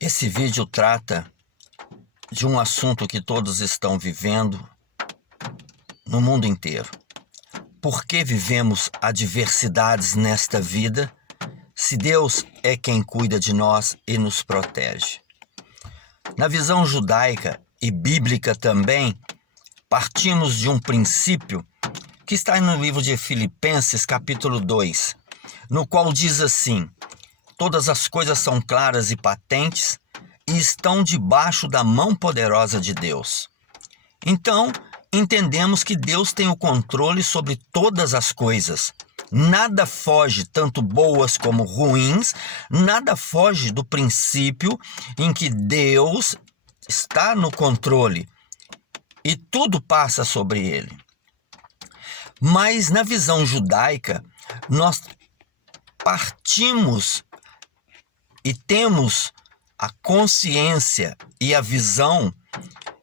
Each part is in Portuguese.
Esse vídeo trata de um assunto que todos estão vivendo no mundo inteiro. Por que vivemos adversidades nesta vida, se Deus é quem cuida de nós e nos protege? Na visão judaica e bíblica também, partimos de um princípio que está no livro de Filipenses, capítulo 2, no qual diz assim: todas as coisas são claras e patentes e estão debaixo da mão poderosa de Deus. Então, entendemos que Deus tem o controle sobre todas as coisas. Nada foge, tanto boas como ruins, nada foge do princípio em que Deus está no controle e tudo passa sobre ele. Mas na visão judaica, nós partimos e temos a consciência e a visão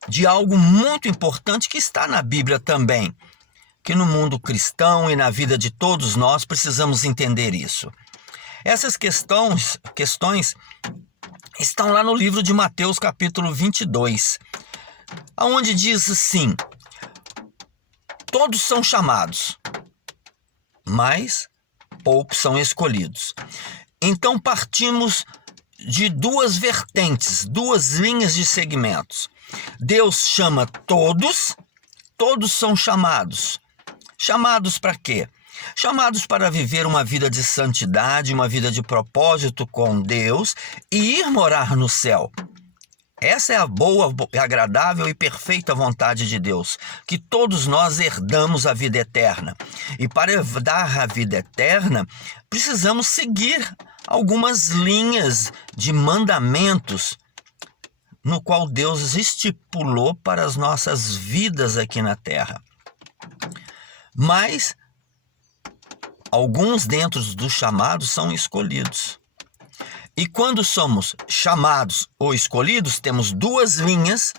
de algo muito importante que está na Bíblia também, que no mundo cristão e na vida de todos nós precisamos entender isso. Essas questões estão lá no livro de Mateus, capítulo 22, onde diz assim: todos são chamados, mas poucos são escolhidos. Então partimos de duas vertentes, duas linhas de segmentos. Deus chama todos, todos são chamados. Chamados para quê? Chamados para viver uma vida de santidade, uma vida de propósito com Deus e ir morar no céu. Essa é a boa, agradável e perfeita vontade de Deus, que todos nós herdamos a vida eterna. E para herdar a vida eterna, precisamos seguir algumas linhas de mandamentos no qual Deus estipulou para as nossas vidas aqui na terra. Mas alguns dentro dos chamados são escolhidos. E quando somos chamados ou escolhidos, temos duas linhas,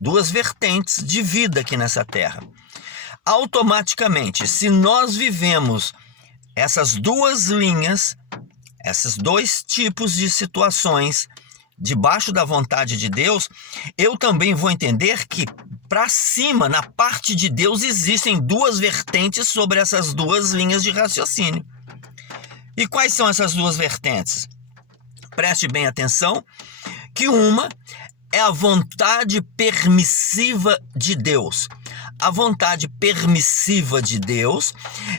duas vertentes de vida aqui nessa terra. Automaticamente, se nós vivemos essas duas linhas, esses dois tipos de situações debaixo da vontade de Deus, eu também vou entender que para cima, na parte de Deus, existem duas vertentes sobre essas duas linhas de raciocínio. E quais são essas duas vertentes? Preste bem atenção, que uma é a vontade permissiva de Deus. A vontade permissiva de Deus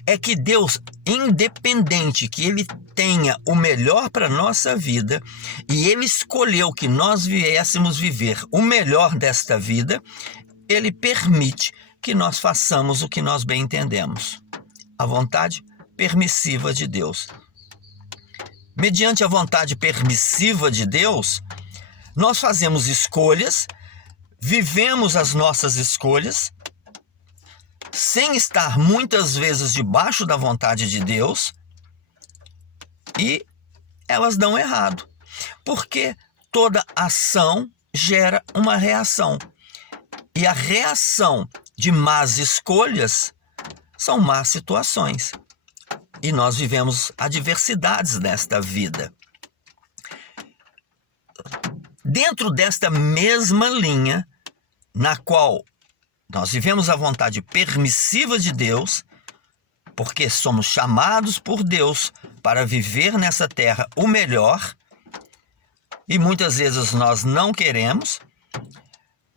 é que Deus, independente que Ele tenha o melhor para a nossa vida, e Ele escolheu que nós viéssemos viver o melhor desta vida, Ele permite que nós façamos o que nós bem entendemos. A vontade permissiva de Deus. Mediante a vontade permissiva de Deus, nós fazemos escolhas, vivemos as nossas escolhas, sem estar muitas vezes debaixo da vontade de Deus, e elas dão errado. Porque toda ação gera uma reação. E a reação de más escolhas são más situações. E nós vivemos adversidades nesta vida. Dentro desta mesma linha, na qual nós vivemos a vontade permissiva de Deus, porque somos chamados por Deus para viver nessa terra o melhor, e muitas vezes nós não queremos,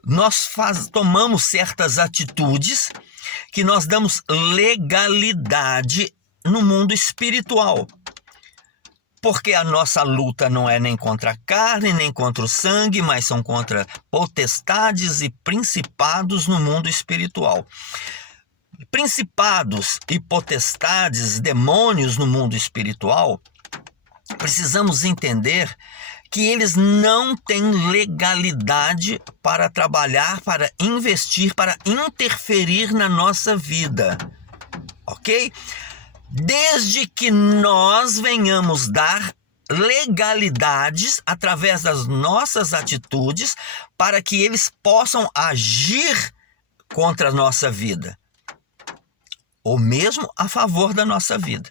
nós tomamos certas atitudes que nós damos legalidade no mundo espiritual. Porque a nossa luta não é nem contra a carne, nem contra o sangue, mas são contra potestades e principados no mundo espiritual. Principados e potestades, demônios no mundo espiritual, precisamos entender que eles não têm legalidade para trabalhar, para investir, para interferir na nossa vida. Ok? Desde que nós venhamos dar legalidades através das nossas atitudes para que eles possam agir contra a nossa vida, ou mesmo a favor da nossa vida.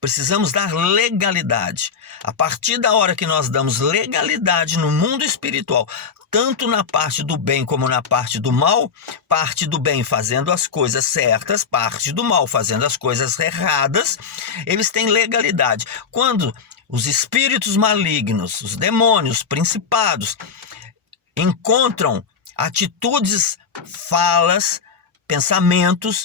Precisamos dar legalidade. A partir da hora que nós damos legalidade no mundo espiritual, tanto na parte do bem como na parte do mal, parte do bem fazendo as coisas certas, parte do mal fazendo as coisas erradas, eles têm legalidade. Quando os espíritos malignos, os demônios, os principados, encontram atitudes, falas, pensamentos,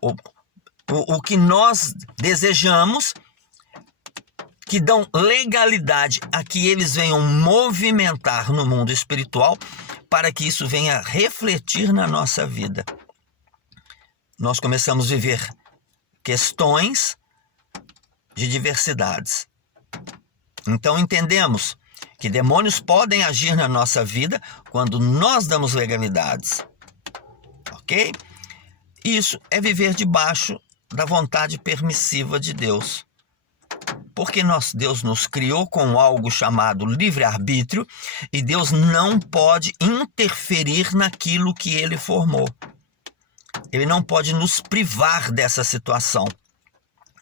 o que nós desejamos, que dão legalidade a que eles venham movimentar no mundo espiritual, para que isso venha refletir na nossa vida. Nós começamos a viver questões de diversidades. Então entendemos que demônios podem agir na nossa vida quando nós damos legalidades. Ok? Isso é viver debaixo da vontade permissiva de Deus. Porque Deus nos criou com algo chamado livre-arbítrio e Deus não pode interferir naquilo que Ele formou. Ele não pode nos privar dessa situação.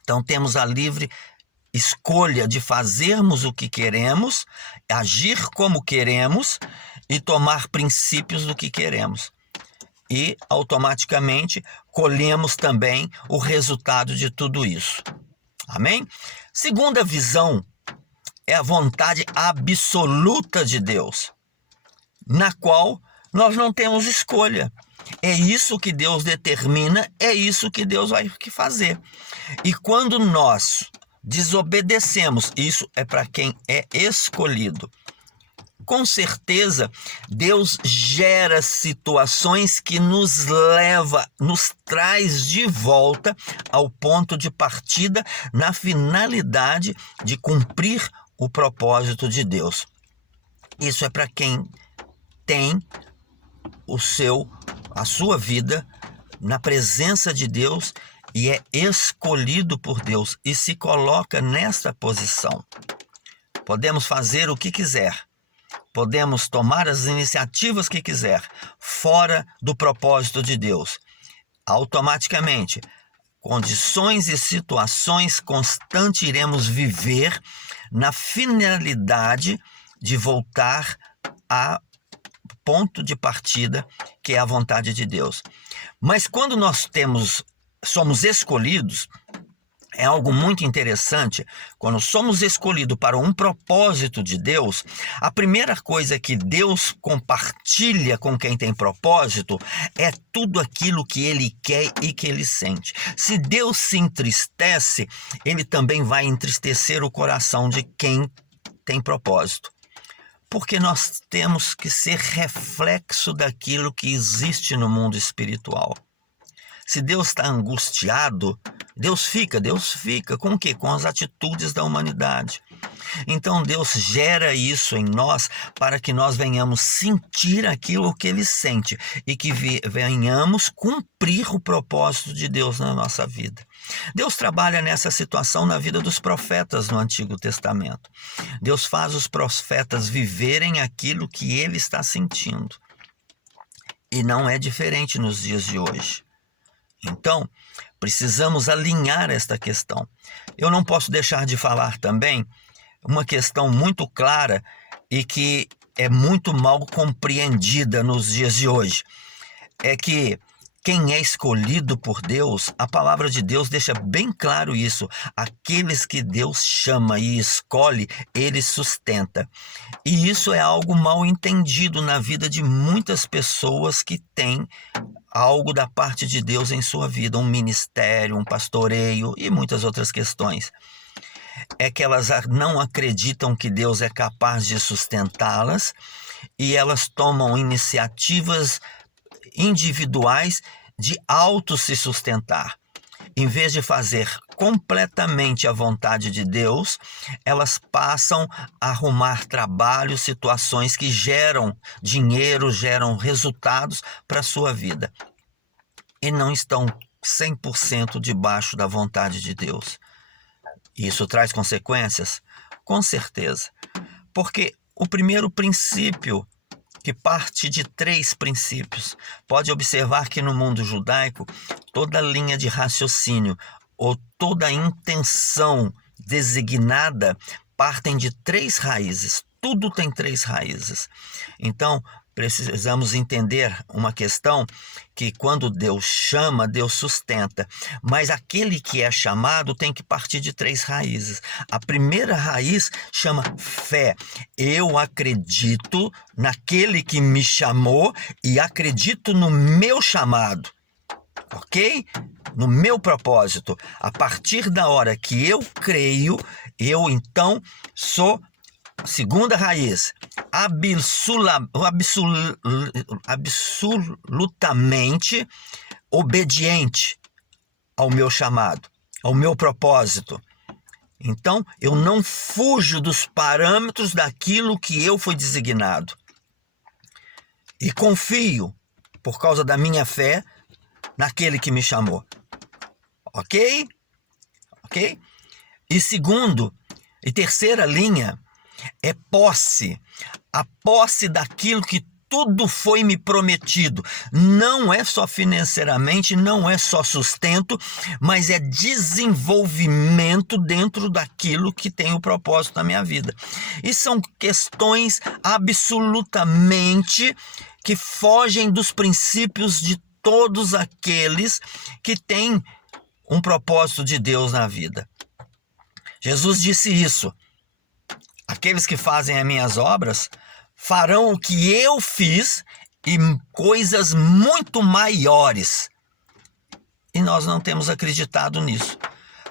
Então temos a livre escolha de fazermos o que queremos, agir como queremos e tomar princípios do que queremos. E automaticamente colhemos também o resultado de tudo isso. Amém? Segunda visão é a vontade absoluta de Deus, na qual nós não temos escolha. É isso que Deus determina, é isso que Deus vai fazer. E quando nós desobedecemos, isso é para quem é escolhido. Com certeza, Deus gera situações que nos traz de volta ao ponto de partida, na finalidade de cumprir o propósito de Deus. Isso é para quem tem a sua vida na presença de Deus e é escolhido por Deus e se coloca nesta posição. Podemos fazer o que quiser. Podemos tomar as iniciativas que quiser, fora do propósito de Deus. Automaticamente, condições e situações constantes iremos viver na finalidade de voltar ao ponto de partida, que é a vontade de Deus. Mas quando nós somos escolhidos, é algo muito interessante. Quando somos escolhidos para um propósito de Deus, a primeira coisa que Deus compartilha com quem tem propósito é tudo aquilo que Ele quer e que Ele sente. Se Deus se entristece, Ele também vai entristecer o coração de quem tem propósito. Porque nós temos que ser reflexo daquilo que existe no mundo espiritual. Se Deus está angustiado, Deus fica com o quê? Com as atitudes da humanidade. Então Deus gera isso em nós para que nós venhamos sentir aquilo que Ele sente e que venhamos cumprir o propósito de Deus na nossa vida. Deus trabalha nessa situação na vida dos profetas no Antigo Testamento. Deus faz os profetas viverem aquilo que Ele está sentindo. E não é diferente nos dias de hoje. Então, precisamos alinhar esta questão. Eu não posso deixar de falar também uma questão muito clara e que é muito mal compreendida nos dias de hoje. É que quem é escolhido por Deus, a palavra de Deus deixa bem claro isso. Aqueles que Deus chama e escolhe, Ele sustenta. E isso é algo mal entendido na vida de muitas pessoas que têm algo da parte de Deus em sua vida, um ministério, um pastoreio e muitas outras questões. É que elas não acreditam que Deus é capaz de sustentá-las e elas tomam iniciativas individuais de se sustentar. Em vez de fazer completamente a vontade de Deus, elas passam a arrumar trabalho, situações que geram dinheiro, geram resultados para a sua vida. E não estão 100% debaixo da vontade de Deus. Isso traz consequências? Com certeza. Porque o primeiro princípio, que parte de 3 princípios. Pode observar que no mundo judaico, toda linha de raciocínio ou toda intenção designada partem de 3 raízes. Tudo tem 3 raízes. Então, precisamos entender uma questão que quando Deus chama, Deus sustenta. Mas aquele que é chamado tem que partir de 3 raízes. A primeira raiz chama fé. Eu acredito naquele que me chamou e acredito no meu chamado. Ok? No meu propósito. A partir da hora que eu creio, eu então sou... Segunda raiz, absolutamente obediente ao meu chamado, ao meu propósito. Então, eu não fujo dos parâmetros daquilo que eu fui designado. E confio, por causa da minha fé, naquele que me chamou. Ok? Ok? E segundo, e terceira linha, é posse, a posse daquilo que tudo foi me prometido. Não é só financeiramente, não é só sustento, mas é desenvolvimento dentro daquilo que tem o propósito da minha vida. E são questões absolutamente que fogem dos princípios de todos aqueles que têm um propósito de Deus na vida. Jesus disse isso. Aqueles que fazem as minhas obras farão o que eu fiz e coisas muito maiores. E nós não temos acreditado nisso.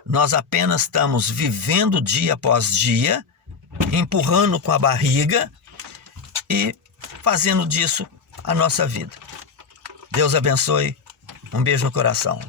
Nós apenas estamos vivendo dia após dia, empurrando com a barriga e fazendo disso a nossa vida. Deus abençoe. Um beijo no coração.